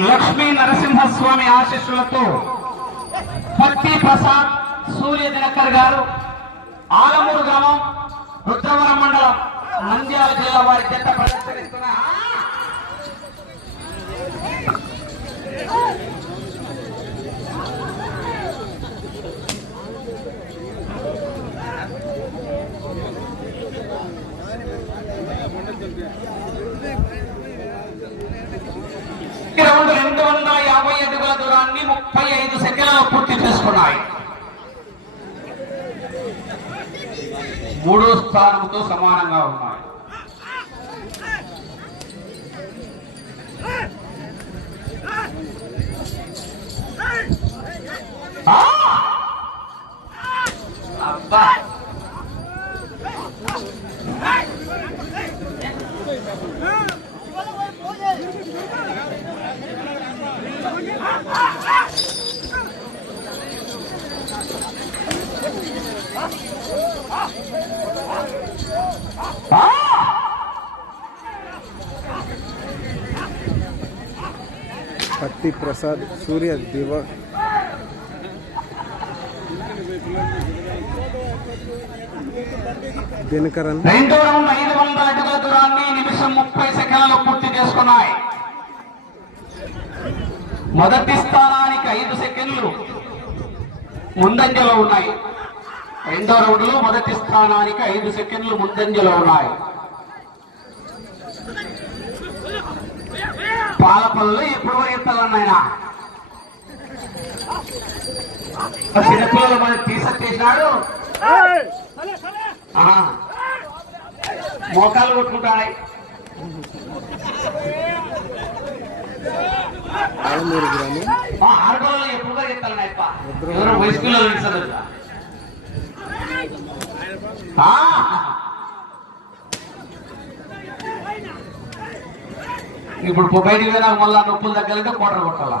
లక్ష్మీ నరసింహస్వామి ఆశీస్సులతో భక్తి ప్రసాద్ సూర్య దినకర్ గారు ఆలమూరు గ్రామం రుద్రవరం మండలం నంద్యాల జిల్లా వారి జత ప్రదర్శనిస్తున్న రౌండ్ రెండు వందల యాభై అడుగుల దూరాన్ని ముప్పై ఐదు సెకండ్లలో పూర్తి చేసుకున్నాయి. మూడో స్థానంతో సమానంగా ఉన్నాయి. అబ్బా ఆ! పత్తి ప్రసాద్ సూర్య దివ. దినకరన్. రెండో రౌండ్ ఐదు వందల అడుగుల దూరాన్ని నిమిషం ముప్పై సెకండ్లు పూర్తి చేసుకున్నాయి. మొదటి స్థానానికి ఐదు సెకండ్లు ముందంజలో ఉన్నాయి. రెండో రౌండ్లో మొదటి స్థానానికి ఐదు సెకండ్లు ముందంజలో ఉన్నాయి. పాల పనులు ఎప్పుడు ఎత్తాలన్నాయన చిన్నపిల్లలు మన తీసచ్చేసినాడు ఆహా. మోకాలు కొట్టుకుంటాయి ఆడపిల్లలు ఎప్పుడుగా చెప్తాను అప్ప ఎవరో వయసు పిల్లలు ఇప్పుడు బయటికి పోయినా మళ్ళా నొప్పులు తగ్గాలంటే కోటలు కొట్టాలా?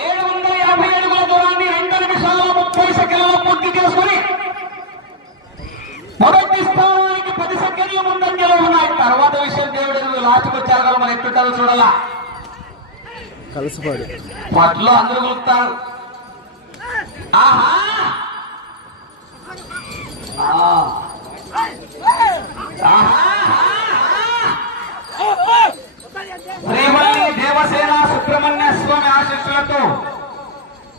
ఏడు వందల యాభై అడుగుల దూరాన్ని రెండు నిమిషాల ముప్పై సెకండ్లలో పూర్తి చేసుకుని మొదటి స్థానానికి పది సెకండ్ల ముందంజలో ఉన్నాయి తర్వాత విషయం దేవుడు లాస్ట్కి వచ్చారు కదా మరి ఎట్టుంటారో చూడాలా? కలసపాడు అందరూ కలుపుతారు. ఆహా ఆ. దేవసేన సుబ్రహ్మణ్య స్వామి ఆశీస్సులతో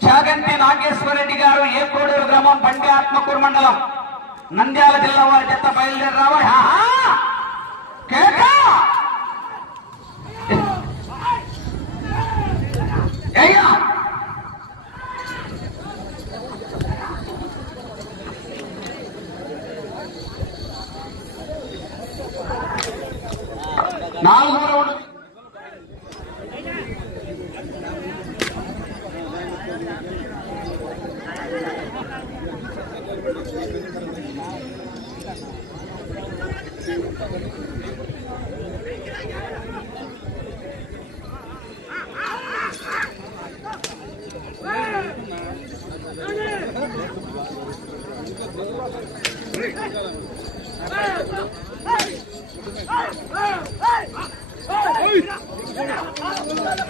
చాగంటి నాగేశ్వరరెడ్డి గారు ఏ గ్రామం బండి ఆత్మకూరు మండలం నంద్యాల జిల్లా వారి చెత్త బయలుదేరి రావాలి ఆహా! కేక! ನಾಲ್ಕು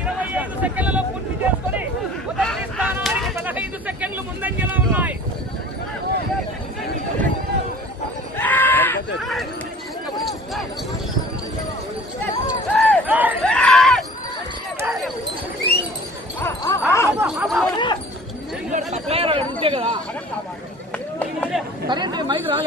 ఇరవై ఐదు సెకండ్లలో పూర్తి చేసుకుని మొదటి స్థానానికి పదహైదు సెకండ్లు ముందంజలో ఉన్నాయి కరెంట్ మైక్ రా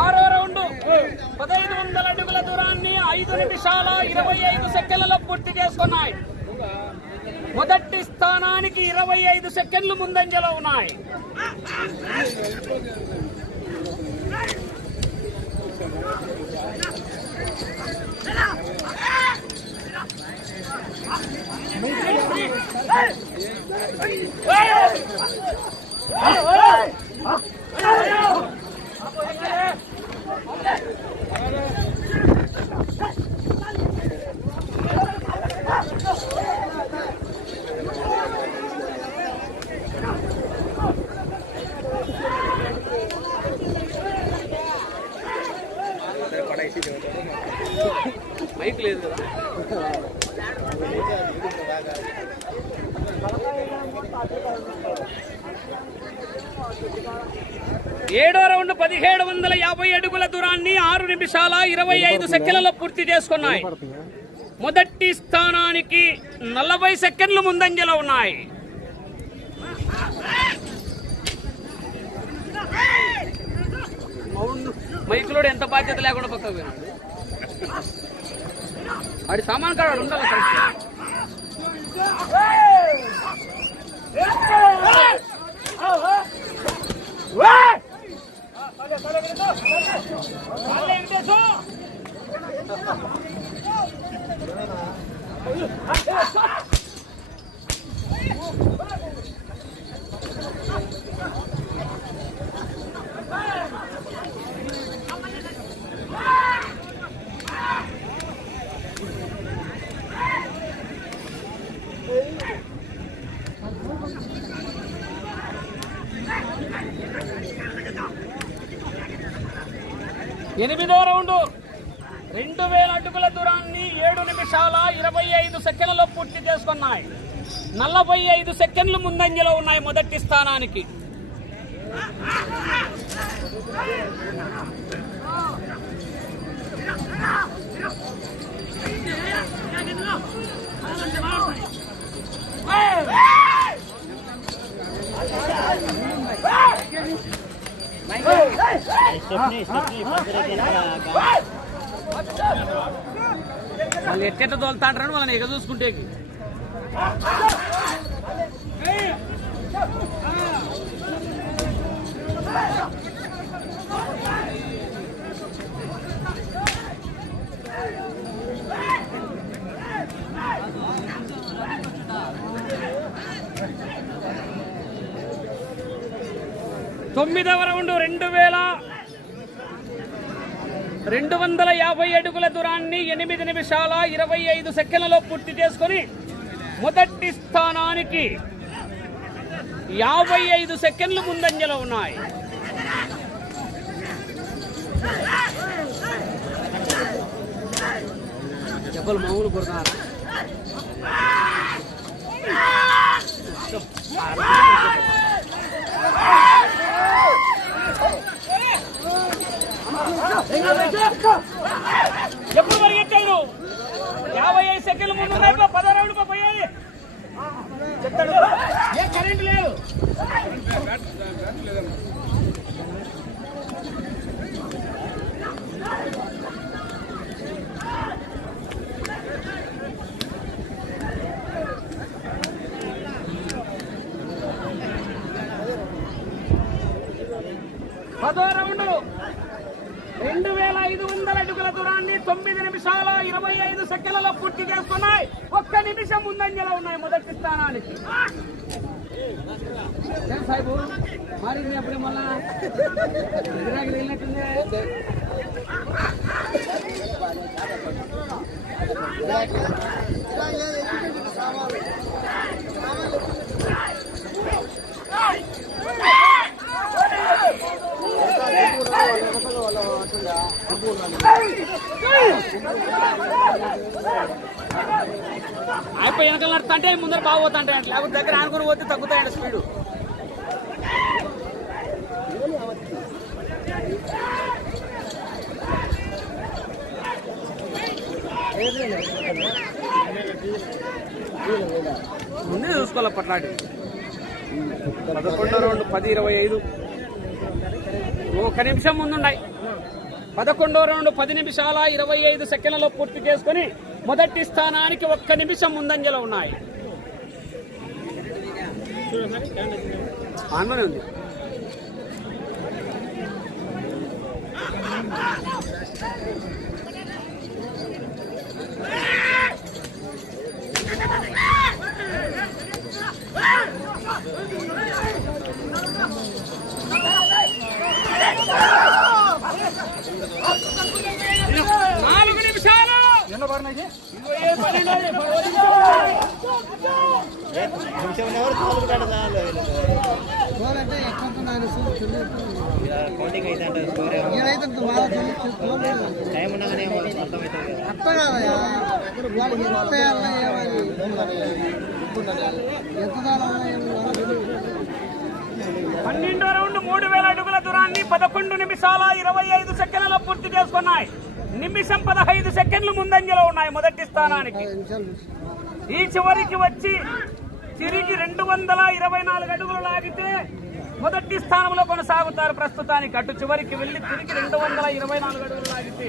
ఆరో రౌండ్. పదహైదు వందల అడుగుల దూరాన్ని ఐదు నిమిషాల ఇరవై ఐదు సెకండ్లలో పూర్తి చేసుకున్నాయి. స్థానానికి ఇరవై ఐదు సెకండ్లు ముందంజలో ఉన్నాయి. మైక్ లేదు కదా. ఏడో రౌండ్ పదిహేడు వందల యాభై అడుగుల దూరాన్ని ఆరు నిమిషాల ఇరవై ఐదు సెకండ్లలో పూర్తి చేసుకున్నాయి. మొదటి స్థానానికి నలభై సెకండ్లు ముందంజలో ఉన్నాయి. మైకులోడు ఎంత బాధ్యత లేకుండా పక్కకు పోయినాడు. ఆడి సామాన్ కాడ ఉండాలి సార్ ఎనిమిదో రౌండ్. రెండు వేల అడుగుల దూరాన్ని ఏడు నిమిషాల ఇరవై ఐదు సెకండ్లలో పూర్తి చేసుకున్నాయి. నలభై ఐదు సెకండ్లు ముందంజలో ఉన్నాయి మొదటి స్థానానికి. వాళ్ళు ఎట్టెట్ట తోలుతాంటారని వాళ్ళని ఎగ చూసుకుంటే తొమ్మిదవ రౌండ్ రెండు వేల రెండు వందల యాభై అడుగుల దూరాన్ని ఎనిమిది నిమిషాల ఇరవై ఐదు సెకండ్లలో పూర్తి చేసుకొని మొదటి స్థానానికి యాభై ఐదు సెకండ్లు ముందంజలో ఉన్నాయి. చెప్పలు మామూలు కొడుతున్నారా ఎప్పుడు పరిగెట్టాడు యాభై ఐదు సెకండ్ల ముందు ఉన్నప్పుడు పదో రౌండ్ పోయాయి ఏ కరెంట్ లేదు. పదో రౌండ్ వేల ఐదు వందల అడుగుల దూరాన్ని తొమ్మిది నిమిషాల ఇరవై ఐదు సెకండ్లలో పూర్తి చేసుకున్నాయి ఒక్క నిమిషం ముందంజలో ఉన్నాయి మొదటి స్థానానికి ఏం సాయిబు మరి అప్పుడు మళ్ళా వెళ్ళినట్టుంది ముప్పై వెనకలు నడుతుంటే ముందర బాగోతుంటే లేకపోతే దగ్గర ఆనుకుని పోతే తగ్గుతాయండి స్పీడు ముందే చూసుకోవాలి పట్లాంటి పదకొండు రెండు పది ఇరవై ఐదు. ఒక నిమిషం ముందున్నాయి. పదకొండో రౌండ్ పది నిమిషాల ఇరవై ఐదు సెకండ్లలో పూర్తి చేసుకుని మొదటి స్థానానికి ఒక్క నిమిషం ముందంజలో ఉన్నాయి. ఉంది నాలుగు నిమిషాలు టైం ఉండగానే అర్థమవుతుంది పన్నెండో రౌండ్ మూడు వేల అడుగుల దూరాన్ని పదకొండు నిమిషాల ఇరవై ఐదు సెకండ్లలో పూర్తి చేసుకున్నాయి. నిమిషం పదహైదు సెకండ్లు ముందంజలో ఉన్నాయి మొదటి స్థానానికి. ఈ చివరికి వచ్చి తిరిగి రెండు వందల ఇరవై నాలుగు అడుగులు లాగితే మొదటి స్థానంలో కొనసాగుతారు ప్రస్తుతానికి. అటు చివరికి వెళ్ళి తిరిగి రెండు వందల ఇరవై నాలుగు అడుగులు లాగితే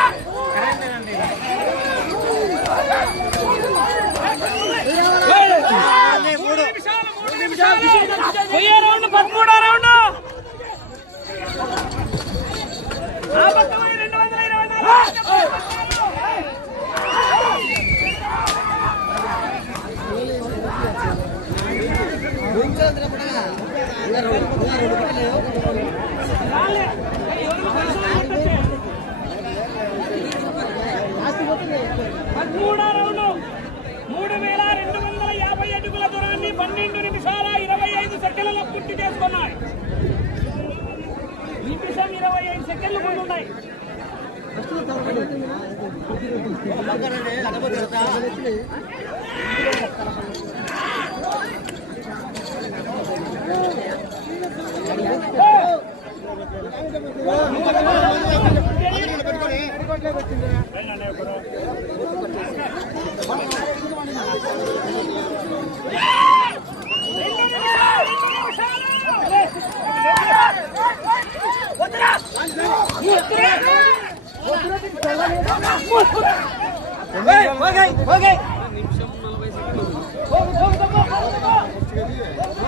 మూడు నిమిషాలు, మూడు నిమిషాలు. పోయే రౌండ్ పదమూడో రౌండ్ ఆ పక్క పోయి రెండు వందల ఇరవై నాలుగు. రాలే. పదమూడో రౌండ్ మూడు వేల రెండు వందల యాభై అడుగుల దూరాన్ని పన్నెండు నిమిషాల ఇరవై ఐదు సెకండ్లలో పూర్తి చేసుకున్నాయి నిమిషం ఇరవై ఐదు సెకండ్లు ముందున్నాయి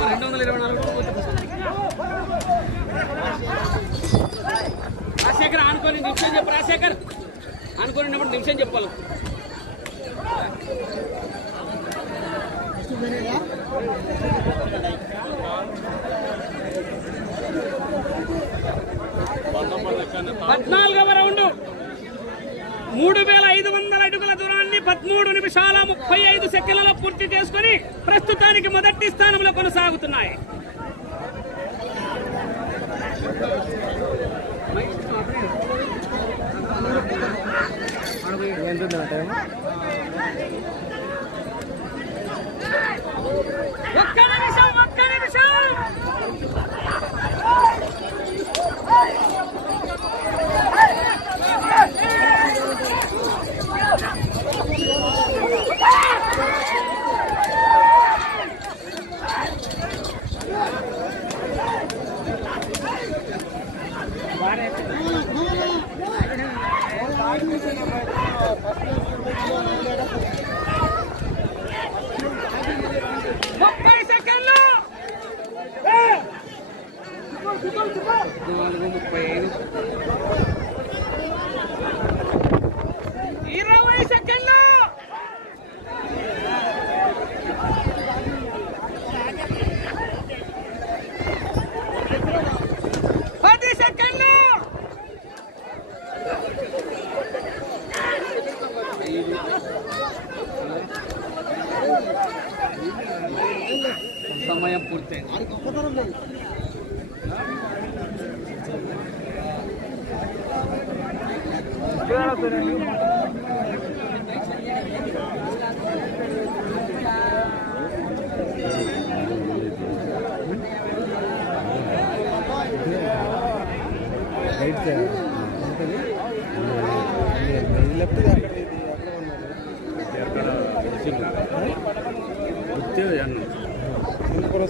రెండు వందల ఇరవై నాలుగు రాజశేఖర్ ఆనుకొని నిమిషం చెప్పు రాజశేఖర్ ఆనుకొని ఉన్నప్పుడు నిమిషం చెప్పాలి పద్నాలుగవ రౌండ్. మూడు వేల ఐదు వందల అడుగుల దూరాన్ని పదమూడు నిమిషాల ముప్పై ఐదు సెకండ్లలో పూర్తి చేసుకుని ప్రస్తుతానికి మొదటి స్థానంలో కొనసాగుతున్నాయి. ఎంత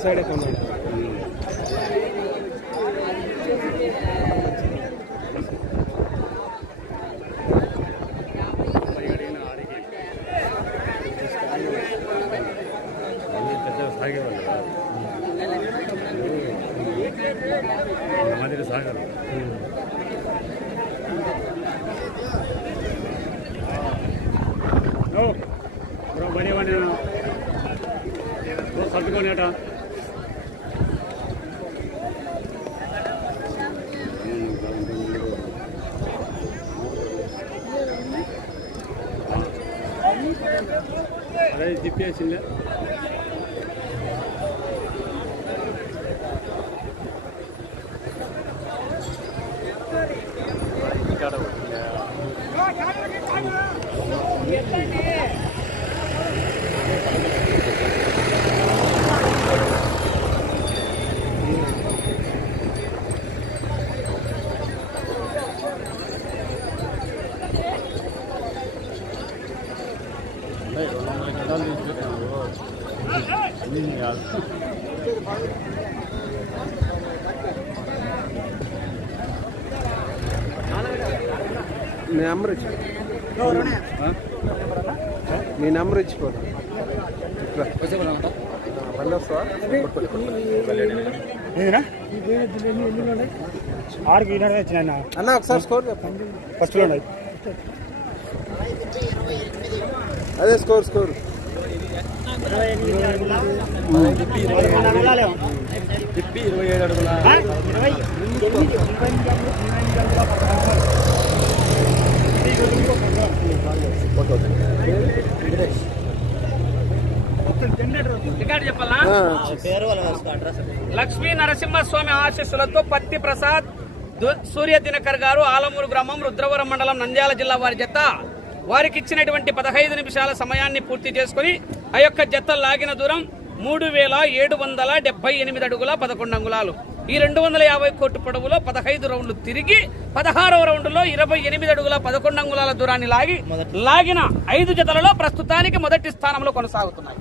సైడ్ కొన్నాను మందిర సాగర్. మీ నెంబర్ ఇచ్చి. మీ నెంబర్ ఇచ్చిపోదు ఆరుకి ఈనాడు వచ్చిన అన్న ఒకసారి స్కోర్ ఫస్ట్లో ఉన్నాయి అదే స్కోర్ స్కోర్ పేరు వాళ్ళ అడ్రస్ లక్ష్మీ నరసింహస్వామి ఆశీస్సులతో పత్తి ప్రసాద్ దు- సూర్య దినకర్ గారు ఆలమూరు గ్రామం రుద్రవరం మండలం నంద్యాల జిల్లా వారి జత. వారికి ఇచ్చినటువంటి పదహైదు నిమిషాల సమయాన్ని పూర్తి చేసుకుని ఆ యొక్క జత లాగిన దూరం మూడు వేల ఏడు వందల డెబ్బై ఎనిమిది అడుగుల పదకొండు అంగుళాలు. ఈ రెండు వందల యాభై కోట్టు పొడవులో పదహైదు రౌండ్లు తిరిగి పదహారవ రౌండ్లో ఇరవై ఎనిమిది అడుగుల పదకొండు అంగుళాల దూరాన్ని లాగి లాగిన ఐదు జతలలో ప్రస్తుతానికి మొదటి స్థానంలో కొనసాగుతున్నాయి.